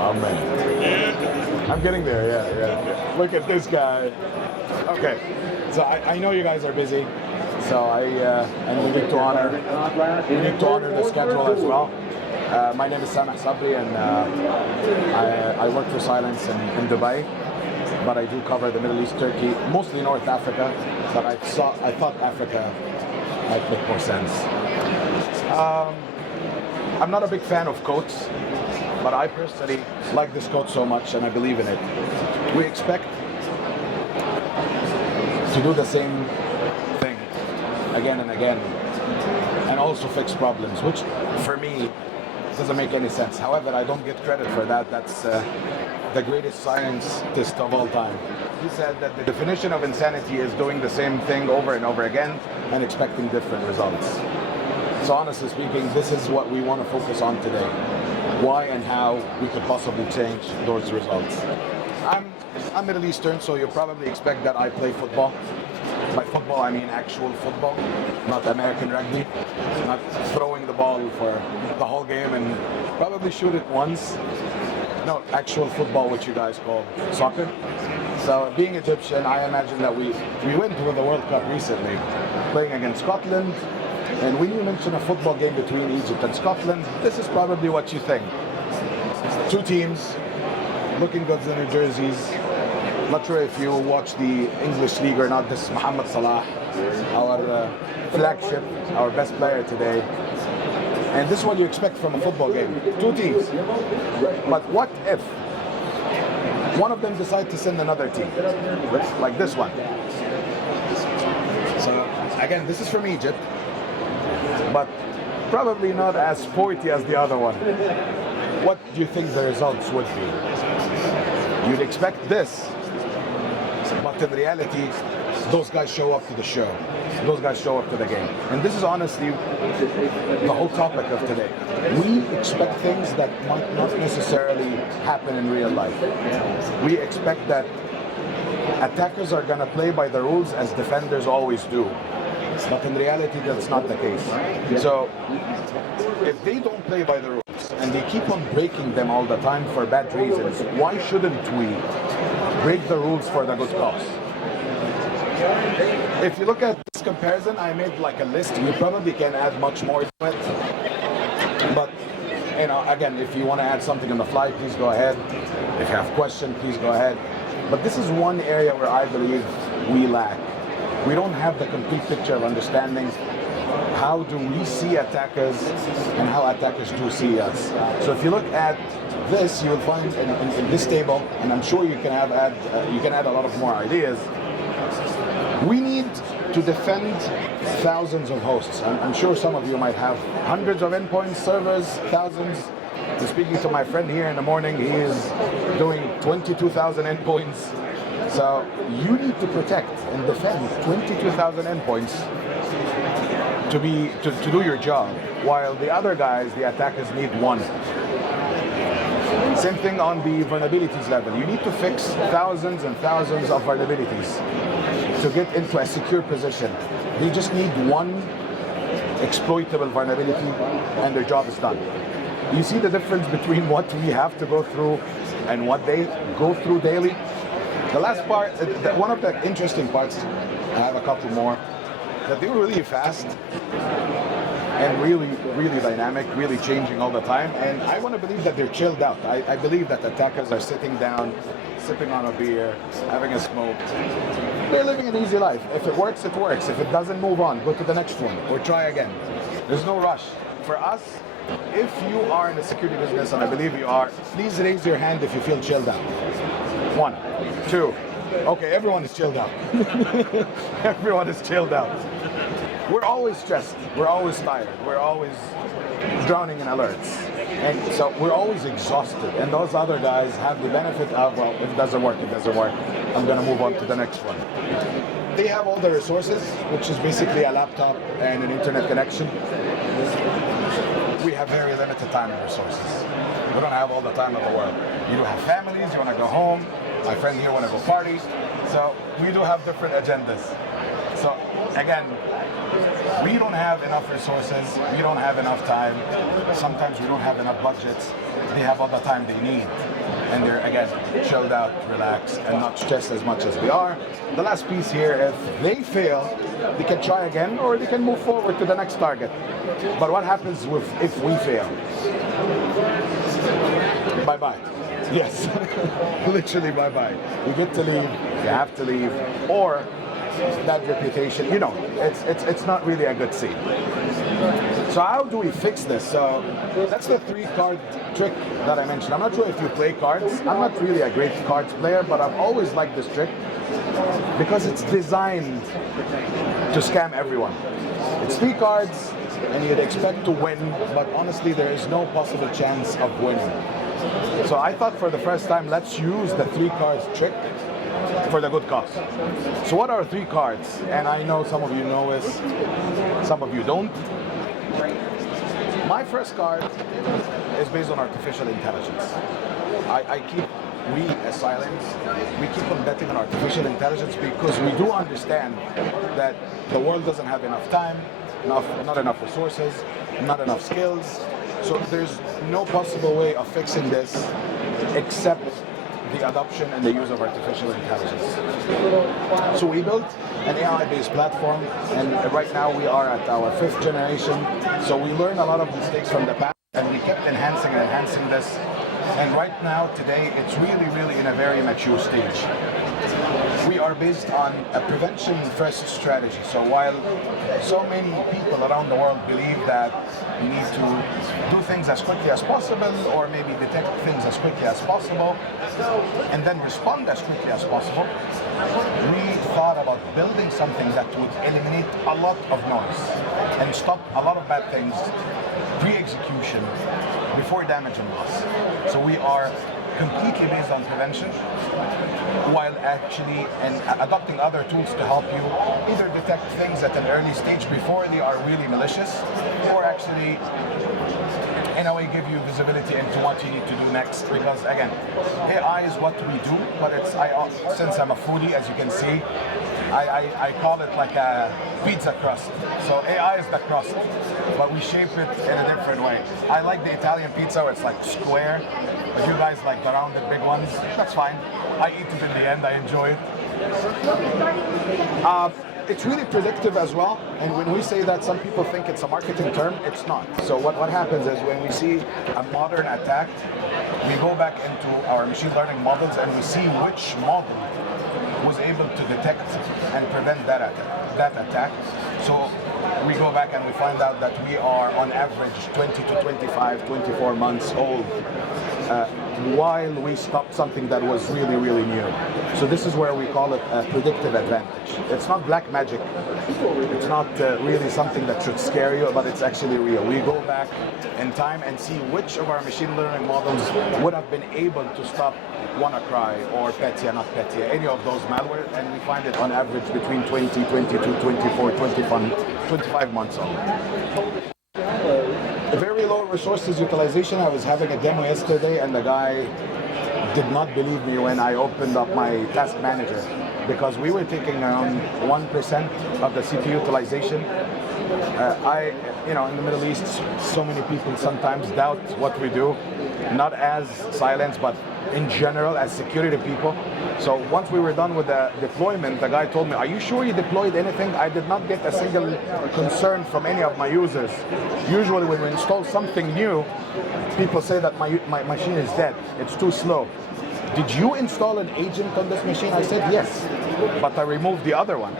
Oh man. I'm getting there, yeah. Look at this guy. Okay, so I know you guys are busy, so and we need to honor the schedule as well. My name is Sameh Sabry, and I work for Cylance in Dubai, but I do cover the Middle East, Turkey, mostly North Africa, but I thought Africa might make more sense. I'm not a big fan of quotes, but I personally like this quote so much and I believe in it. We expect to do the same thing again and again and also fix problems, which for me doesn't make any sense. However, I don't get credit for that. That's the greatest scientist of all time. He said that the definition of insanity is doing the same thing over and over again and expecting different results. So honestly speaking, this is what we want to focus on today. Why and how we could possibly change those results. I'm Middle Eastern, so you probably expect that I play football. By football, I mean actual football, not American rugby. Not throwing the ball for the whole game and probably shoot it once. No, actual football, which you guys call soccer. So being Egyptian, I imagine that we went to the World Cup recently, playing against Scotland. And when you mention a football game between Egypt and Scotland, this is probably what you think. Two teams, looking good in their jerseys. Not sure if you watch the English league or not. This is Mohamed Salah, our flagship, our best player today. And this is what you expect from a football game. Two teams. But what if one of them decide to send another team? Like this one. So again, this is from Egypt, but probably not as sporty as the other one. What do you think the results would be? You'd expect this, but in reality, those guys show up to the show. Those guys show up to the game. And this is honestly the whole topic of today. We expect things that might not necessarily happen in real life. We expect that attackers are going to play by the rules as defenders always do. But in reality, that's not the case. So if they don't play by the rules and they keep on breaking them all the time for bad reasons, why shouldn't we break the rules for the good cause? If you look at this comparison, I made like a list. We probably can add much more to it. But you know, again, if you want to add something on the fly, please go ahead. If you have questions, please go ahead. But this is one area where I believe we lack. We don't have the complete picture of understanding how do we see attackers and how attackers do see us. So if you look at this, you will find in this table, and I'm sure you can add a lot of more ideas. We need to defend thousands of hosts. I'm sure some of you might have hundreds of endpoints, servers, thousands. I'm speaking to my friend here in the morning. He is doing 22,000 endpoints. So you need to protect and defend 22,000 endpoints to do your job, while the other guys, the attackers, need one. Same thing on the vulnerabilities level. You need to fix thousands and thousands of vulnerabilities to get into a secure position. They just need one exploitable vulnerability and their job is done. You see the difference between what we have to go through and what they go through daily? The last part, one of the interesting parts, I have a couple more, that they were really fast and really dynamic, really changing all the time. And I want to believe that they're chilled out. I believe that attackers are sitting down, sipping on a beer, having a smoke. They're living an easy life. If it works, it works. If it doesn't, move on. Go to the next one or try again. There's no rush. For us, if you are in the security business, and I believe you are, please raise your hand if you feel chilled out. 1, 2. Okay, everyone is chilled out. Everyone is chilled out. We're always stressed. We're always tired. We're always drowning in alerts. And so we're always exhausted. And those other guys have the benefit of, well, if it doesn't work, it doesn't work. I'm going to move on to the next one. They have all the resources, which is basically a laptop and an internet connection. We have very limited time and resources. We don't have all the time in the world. You do have families, you want to go home. My friend here want to go party. So we do have different agendas. So again, we don't have enough resources, we don't have enough time, sometimes we don't have enough budgets. They have all the time they need. And they're, again, chilled out, relaxed, and not stressed as much as we are. The last piece here, if they fail, they can try again, or they can move forward to the next target. But what happens if we fail? Bye-bye. Yes, literally bye-bye. You get to leave, you have to leave, or that reputation, you know, it's not really a good scene. So how do we fix this? So that's the 3-card trick that I mentioned. I'm not sure if you play cards. I'm not really a great cards player, but I've always liked this trick because it's designed to scam everyone. It's 3 cards and you'd expect to win, but honestly there is no possible chance of winning. So I thought for the first time, let's use the 3 cards trick for the good cause. So what are 3 cards? And I know some of you know this, some of you don't. My first card is based on artificial intelligence. We as Cylance, we keep on betting on artificial intelligence because we do understand that the world doesn't have enough time, not enough resources, not enough skills. So there's no possible way of fixing this except the adoption and the use of artificial intelligence. So we built an AI-based platform, and right now we are at our 5th generation. So we learned a lot of mistakes from the past, and we kept enhancing and enhancing this. And right now, today, it's really in a very mature stage. We are based on a prevention-first strategy. So while so many people around the world believe that you need to do things as quickly as possible, or maybe detect things as quickly as possible, and then respond as quickly as possible, we thought about building something that would eliminate a lot of noise and stop a lot of bad things pre-execution before damage and loss. So we are completely based on prevention, while actually adopting other tools to help you either detect things at an early stage before they are really malicious, or actually in a way give you visibility into what you need to do next. Because again, AI is what we do, but since I'm a foodie, as you can see, I call it like a pizza crust. So AI is the crust, but we shape it in a different way. I like the Italian pizza where it's like square, but you guys like the rounded big ones. That's fine. I eat it in the end, I enjoy it. It's really predictive as well, and when we say that, some people think it's a marketing term. It's not. So what happens is when we see a modern attack, we go back into our machine learning models and we see which model was able to detect and prevent that attack. So we go back and we find out that we are on average 20 to 25, 24 months old while we stopped something that was really new. So this is where we call it a predictive advantage. It's not black magic. It's not really something that should scare you, but it's actually real. We go back in time and see which of our machine learning models would have been able to stop WannaCry or Petya, not Petya, any of those malware, and we find it on average between 20, 22, 24, 25 months old. Very low resources utilization. I was having a demo yesterday and the guy did not believe me when I opened up my task manager, because we were taking around 1% of the CPU utilization. In the Middle East, so many people sometimes doubt what we do, not as Cylance, but in general as security people. So once we were done with the deployment, the guy told me, "Are you sure you deployed anything?" I did not get a single concern from any of my users. Usually when we install something new, people say that my machine is dead, it's too slow. Did you install an agent on this machine? I said yes, but I removed the other one.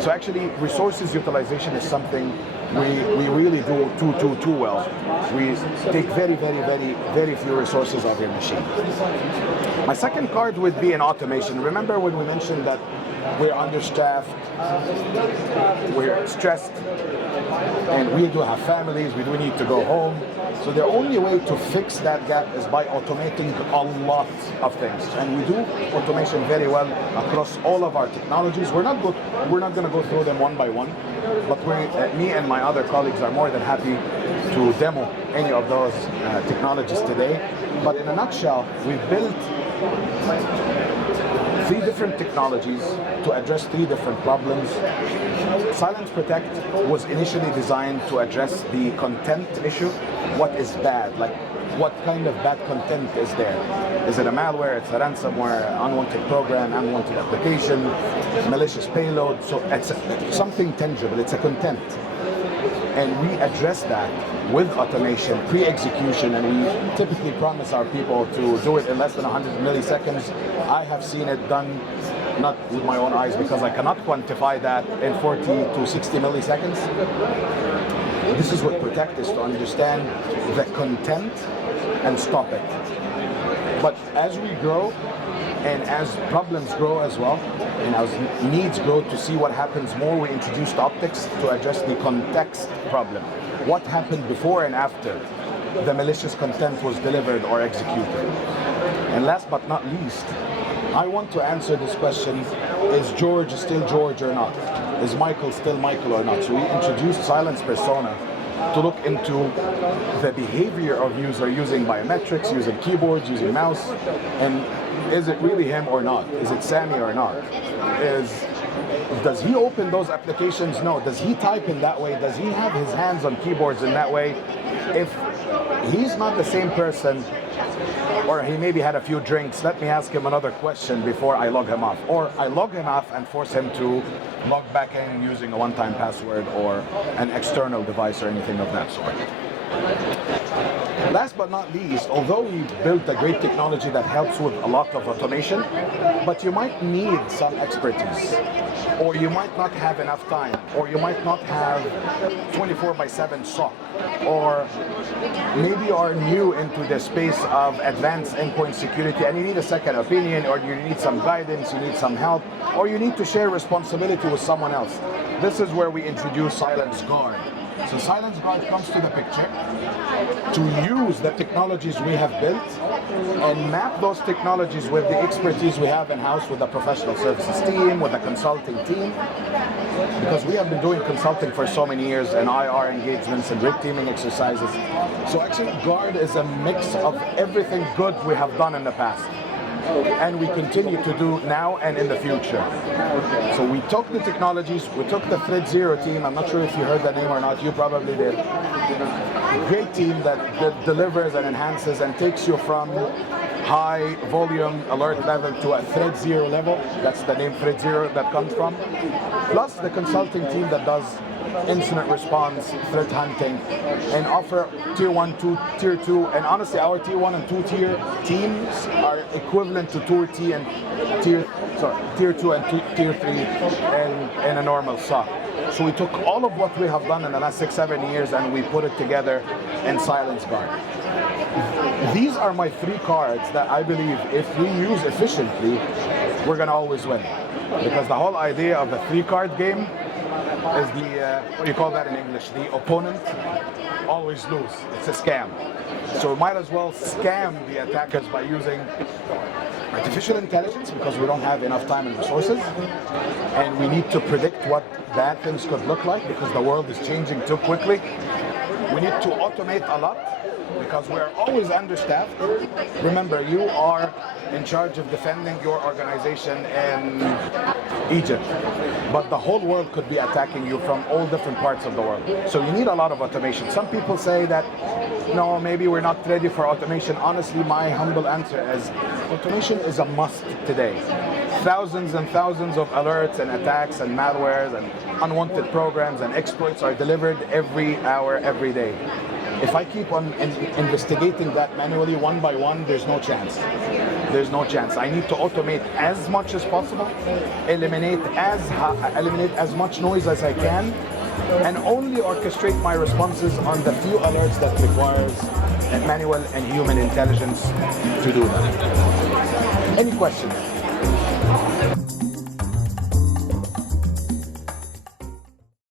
So actually, resources utilization is something we really do too well. We take very few resources of your machine. My second card would be an automation. Remember when we mentioned that we're understaffed, we're stressed, and we do have families, we do need to go home. So the only way to fix that gap is by automating a lot of things. And we do automation very well across all of our technologies. We're not going to go through them one by one, but me and my other colleagues are more than happy to demo any of those technologies today. But in a nutshell, we've built three different technologies to address three different problems. Cylance Protect was initially designed to address the content issue. What is bad? Like, what kind of bad content is there? Is it a malware? It's a ransomware, unwanted program, unwanted application, malicious payload? So it's something tangible. It's a content. And we address that with automation, pre-execution, and we typically promise our people to do it in less than 100 milliseconds. I have seen it done, not with my own eyes because I cannot quantify that, in 40 to 60 milliseconds. This is what Protect is, to understand the content and stop it. But as we grow, and as problems grow as well, and as needs grow to see what happens more, we introduced optics to address the context problem. What happened before and after the malicious content was delivered or executed? And last but not least, I want to answer this question: is George still George or not? Is Michael still Michael or not? So we introduced Cylance Persona to look into the behavior of user using biometrics, using keyboards, using mouse, and is it really him or not? Is it Sammy or not? Does he open those applications? No. Does he type in that way? Does he have his hands on keyboards in that way? If he's not the same person, or he maybe had a few drinks, let me ask him another question before I log him off. Or I log him off and force him to log back in using a one-time password or an external device or anything of that sort. Last but not least, although we built a great technology that helps with a lot of automation, but you might need some expertise, or you might not have enough time, or you might not have 24/7 SOC, or maybe you are new into the space of advanced endpoint security and you need a second opinion, or you need some guidance, you need some help, or you need to share responsibility with someone else. This is where we introduce Cylance Guard. So Cylance Guard comes to the picture to use the technologies we have built and map those technologies with the expertise we have in-house with the professional services team, with the consulting team, because we have been doing consulting for so many years and IR engagements and red teaming exercises. So actually Guard is a mix of everything good we have done in the past, and we continue to do now and in the future. So we took the technologies, we took the Threat Zero team. I'm not sure if you heard the name or not, you probably did. Great team that delivers and enhances and takes you from high volume alert level to a Threat Zero level. That's the name Threat Zero that comes from. Plus the consulting team that does incident response, threat hunting, and offer tier 1, tier 2, and honestly our tier 1 and 2 tier teams are equivalent to tier 2 and tier 3 in a normal SOC. So we took all of what we have done in the last 6-7 years and we put it together in Cylance Guard. These are my 3 cards that I believe if we use efficiently, we're gonna always win. Because the whole idea of the 3-card game is what do you call that in English? The opponent always lose. It's a scam. So we might as well scam the attackers by using artificial intelligence, because we don't have enough time and resources, and we need to predict what bad things could look like because the world is changing too quickly. We need to automate a lot because we're always understaffed. Remember, you are in charge of defending your organization in Egypt, but the whole world could be attacking you from all different parts of the world. So you need a lot of automation. Some people say that, no, maybe we're not ready for automation. Honestly, my humble answer is automation is a must today. Thousands and thousands of alerts and attacks and malwares and unwanted programs and exploits are delivered every hour, every day. If I keep on investigating that manually one by one, there's no chance. There's no chance. I need to automate as much as possible, eliminate as much noise as I can, and only orchestrate my responses on the few alerts that requires manual and human intelligence to do that. Any questions?